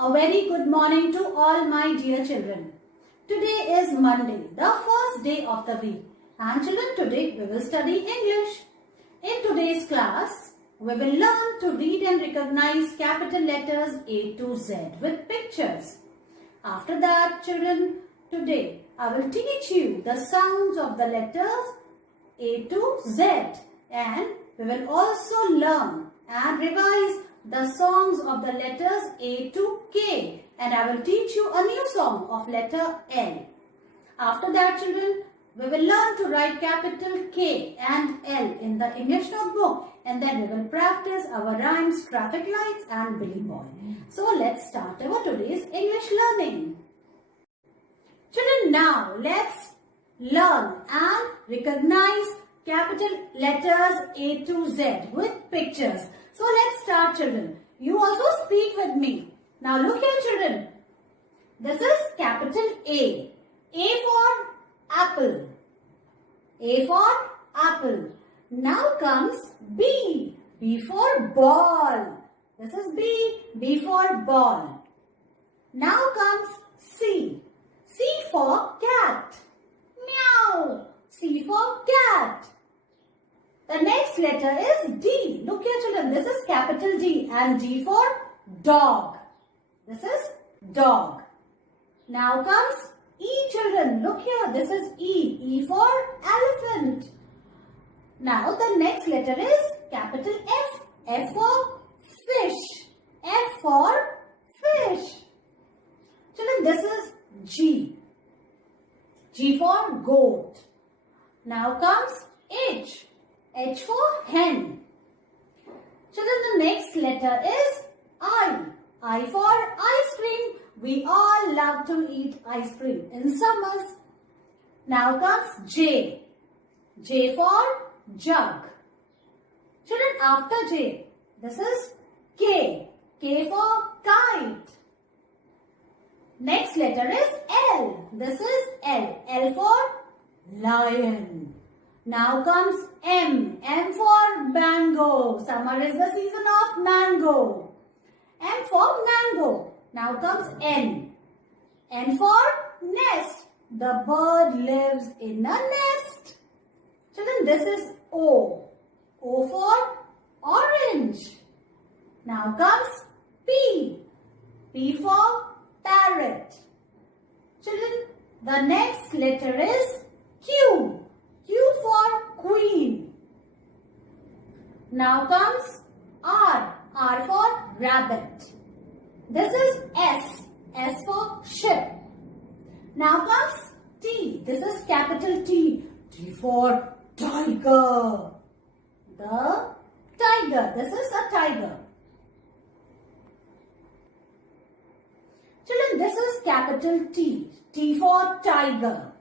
A very good morning to all my dear children. Today is Monday, the first day of the week. And children, today we will study English. In today's class, we will learn to read and recognize capital letters A to Z with pictures. After that, children, today I will teach you the sounds of the letters A to Z, and we will also learn and revise the songs of the letters A to K, and I will teach you a new song of letter L. After that, children, we will learn to write capital K and L in the English notebook, and then we will practice our rhymes, traffic lights and Billy Boy. So let's start our today's English learning. Children, now let's learn and recognize capital letters A to Z with pictures. So let's start, children. You also speak with me. Now look here, children. This is capital A. A for apple. A for apple. Now comes B. B for ball. This is B. B for ball. Now comes C. C for cat. Meow. C for cat. The next letter is D. Look here, children. This is capital D, and D for dog. This is dog. Now comes E, children. Look here. This is E. E for elephant. Now the next letter is capital F. F for fish. F for fish. Children, this is G. G for goat. Now comes H. H for hen. Children, the next letter is I. I for ice cream. We all love to eat ice cream in summers. Now comes J. J for jug. Children, after J, this is K. K for kite. Next letter is L. This is L. L for lion. Now comes M. M for mango. Summer is the season of mango. M for mango. Now comes N. N for nest. The bird lives in a nest. Children, this is O. O for orange. Now comes P. P for parrot. Children, the next letter is Q. Q for queen. Now comes R. R for rabbit. This is S. S for ship. Now comes T. This is capital T. T for tiger. The tiger. This is a tiger. Children, this is capital T. T for tiger.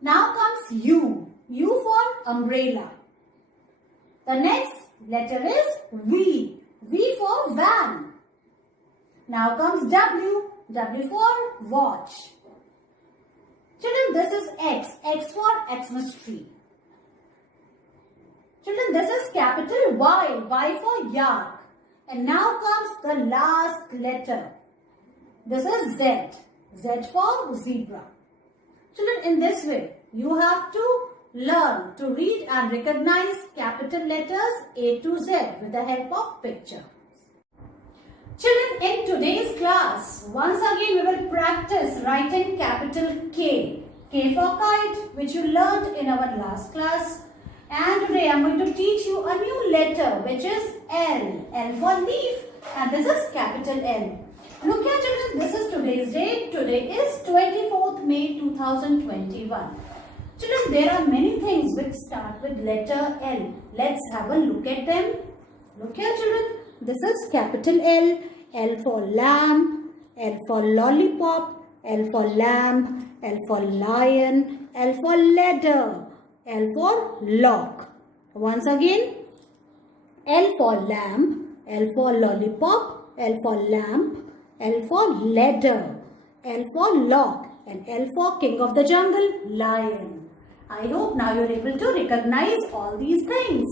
Now comes U. U for umbrella. The next letter is V. V for van. Now comes W. W for watch. Children, this is X. X for Xmas tree. Children, this is capital Y. Y for yak. And now comes the last letter. This is Z. Z for zebra. Children, in this way, you have to learn to read and recognize capital letters A to Z with the help of picture. Children, in today's class, once again we will practice writing capital K. K for kite, which you learned in our last class. And today I am going to teach you a new letter, which is L. L for leaf, and this is capital L. Look here, children, this is today's date. Today is 24th May 2021. Children, there are many things which start with letter L. Let's have a look at them. Look here, children. This is capital L. L for lamp. L for lollipop. L for lamp. L for lion. L for ladder. L for lock. Once again. L for lamp. L for lollipop. L for lamp. L for ladder. L for lock. And L for king of the jungle, lion. I hope now you are able to recognize all these things.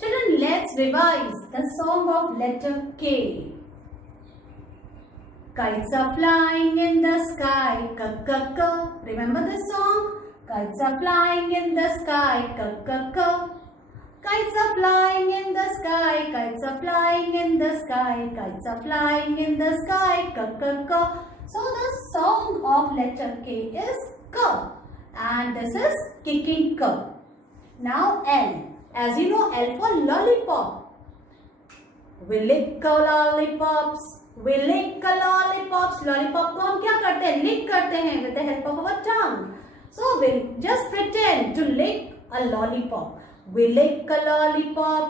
Children, let's revise the song of letter K. Kites are flying in the sky, ka. Remember this song? Kites are flying in the sky, ka. Kites are flying in the sky, kites are flying in the sky, kites are flying in the sky, ka. So the song of letter K is ka, and this is kicking ka. Now L. As you know, L for lollipop. We lick a lollipops. We lick a lollipops. Lollipop को हम क्या करते हैं? Lick करते हैं with the help of our tongue. So we'll just pretend to lick a lollipop. We lick a lollipop.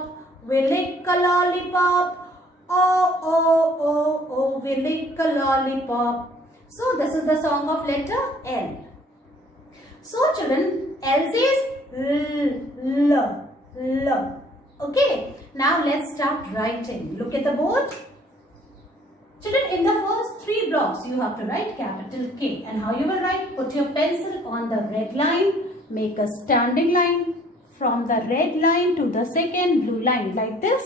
We lick a lollipop. Oh, we lick a lollipop. So this is the song of letter L. So children, L says L. Okay, now let's start writing. Look at the board. Children, in the first three blocks, you have to write capital K. And how you will write? Put your pencil on the red line. Make a standing line from the red line to the second blue line like this.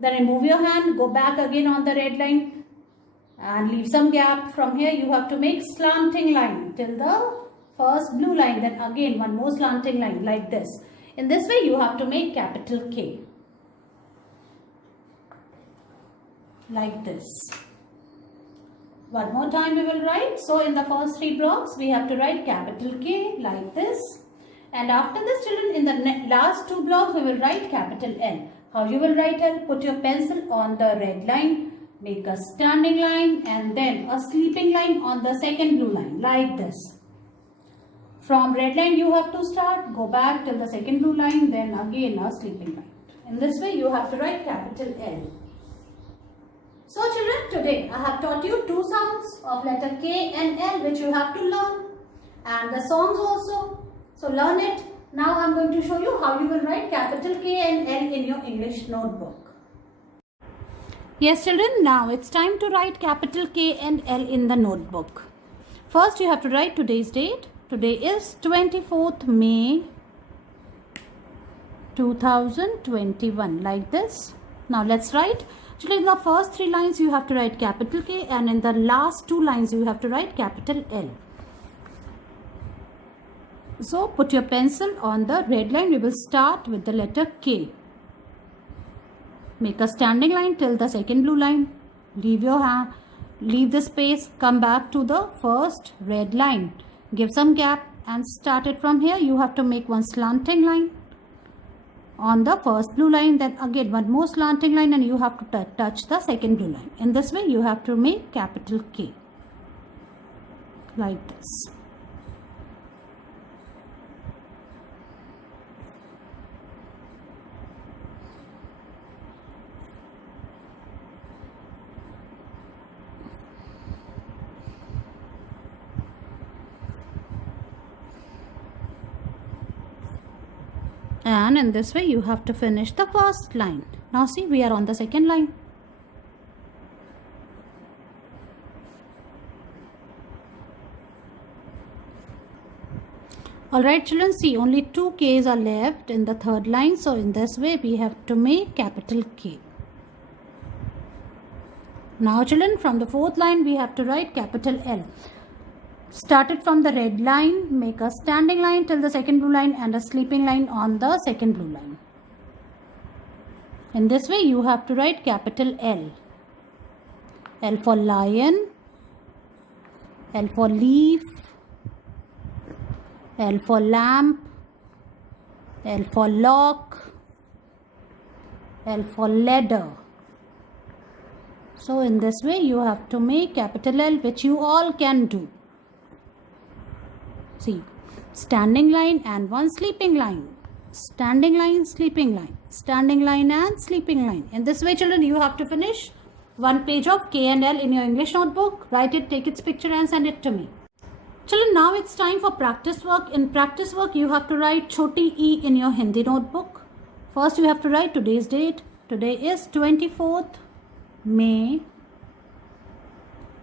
Then remove your hand. Go back again on the red line. And leave some gap. From here, you have to make slanting line till the first blue line. Then again, one more slanting line like this. In this way, you have to make capital K. Like this. One more time we will write. So in the first three blocks, we have to write capital K like this. And after this, children, in the last two blocks, we will write capital L. How you will write L? Put your pencil on the red line. Make a standing line and then a sleeping line on the second blue line like this. From red line you have to start, go back till the second blue line, then again a sleeping line. In this way you have to write capital L. So children, today I have taught you two sounds of letter K and L which you have to learn, and the songs also. So learn it. Now I am going to show you how you will write capital K and L in your English notebook. Yes children, now it's time to write capital K and L in the notebook. First you have to write today's date. Today is 24th May 2021 like this. Now let's write. Actually, in the first three lines you have to write capital K, and in the last two lines you have to write capital L. So put your pencil on the red line. We will start with the letter K. Make a standing line till the second blue line. Leave your hand, leave the space, come back to the first red line. Give some gap and start it from here. You have to make one slanting line on the first blue line, then again one more slanting line, and you have to touch the second blue line. In this way you have to make capital K like this. And in this way you have to finish the first line. Now see, we are on the second line. Alright children, see, only two K's are left in the third line. So in this way we have to make capital K. Now children, from the fourth line we have to write capital L. Start it from the red line, make a standing line till the second blue line and a sleeping line on the second blue line. In this way you have to write capital L. L for lion, L for leaf, L for lamp, L for lock, L for ladder. So in this way you have to make capital L, which you all can do. See, standing line and one sleeping line. Standing line, sleeping line. Standing line and sleeping line. In this way children, you have to finish one page of K and L in your English notebook. Write it, take its picture and send it to me. Children, now it's time for practice work. In practice work, you have to write choti E in your Hindi notebook. First, you have to write today's date. Today is 24th May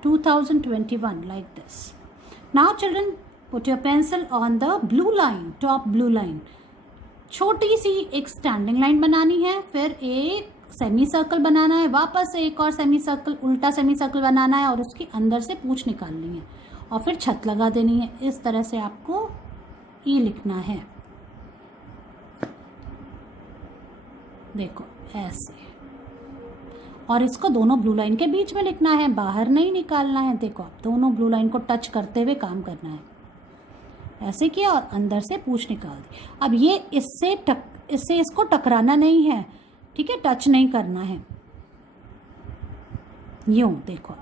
2021 like this. Now children, put your pencil on the blue line, top blue line. छोटी सी एक standing line बनानी है, फिर एक semi circle बनाना है, वापस से एक और सेमी सर्कल, उल्टा सेमी सर्कल बनाना है और उसके अंदर से पूंछ निकालनी है और फिर छत लगा देनी है। इस तरह से आपको ई लिखना है। देखो ऐसे, और इसको दोनों ब्लू लाइन के बीच में लिखना है, बाहर नहीं निकालना है। देखो आप दोनों ब्लू लाइन को टच करते हुए काम करना है। ऐसे किया और अंदर से पूंछ निकाल दी। अब ये इससे इसको टकराना नहीं है, ठीक है, टच नहीं करना है। यूं देखो,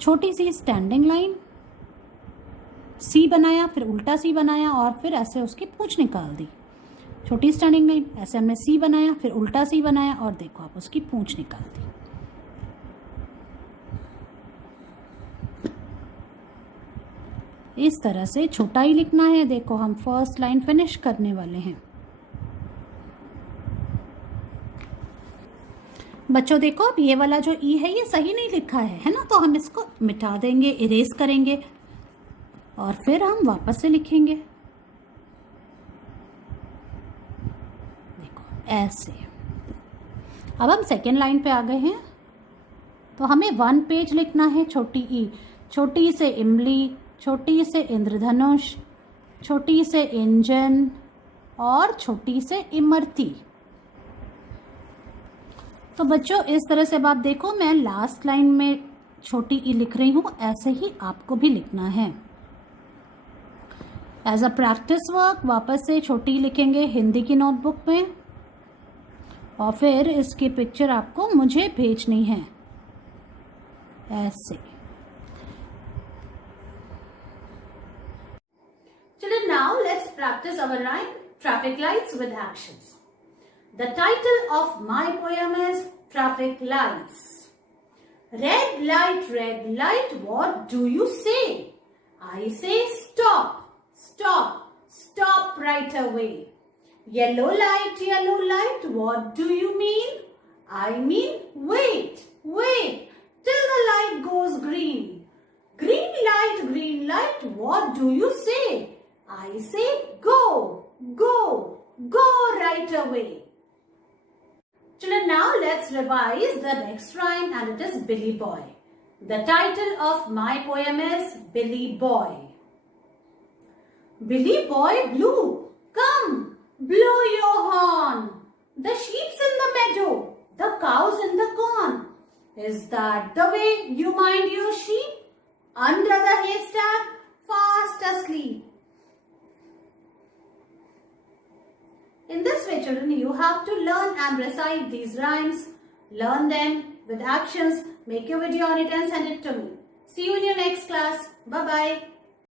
छोटी सी स्टैंडिंग लाइन, सी बनाया, फिर उल्टा सी बनाया और फिर ऐसे उसकी पूंछ निकाल दी। छोटी स्टैंडिंग लाइन, ऐसे हमने सी बनाया, फिर उल्टा सी बनाया और देखो आप उसकी पूंछ निकाल दी। इस तरह से छोटा ही लिखना है। देखो हम फर्स्ट लाइन फिनिश करने वाले हैं। बच्चों देखो, अब ये वाला जो ई है ये सही नहीं लिखा है ना, तो हम इसको मिटा देंगे, इरेज करेंगे और फिर हम वापस से लिखेंगे। देखो ऐसे। अब हम सेकेंड लाइन पे आ गए हैं, तो हमें 1 पेज लिखना है। छोटी ई, छोटी से इमली, छोटी से इंद्रधनुष, छोटी से इंजन और छोटी से इमरती। तो बच्चों इस तरह से आप देखो, मैं लास्ट लाइन में छोटी ई लिख रही हूं, ऐसे ही आपको भी लिखना है। एज अ प्रैक्टिस वर्क वापस से छोटी ई लिखेंगे हिंदी की नोटबुक में और फिर इसकी पिक्चर आपको मुझे भेजनी है ऐसे। Children, now let's practice our rhyme traffic lights with actions. The title of my poem is Traffic Lights. Red light, what do you say? I say stop, stop, stop right away. Yellow light, what do you mean? I mean wait, wait, till the light goes green. Green light, what do you say? I say go, go, go right away. Children, now let's revise the next rhyme and it is Billy Boy. The title of my poem is Billy Boy. Billy Boy Blue, come, blow your horn. The sheep's in the meadow, the cow's in the corn. Is that the way you mind your sheep? Under the haystack, fast asleep. In this way, children, you have to learn and recite these rhymes. Learn them with actions. Make a video on it and send it to me. See you in your next class. Bye-bye.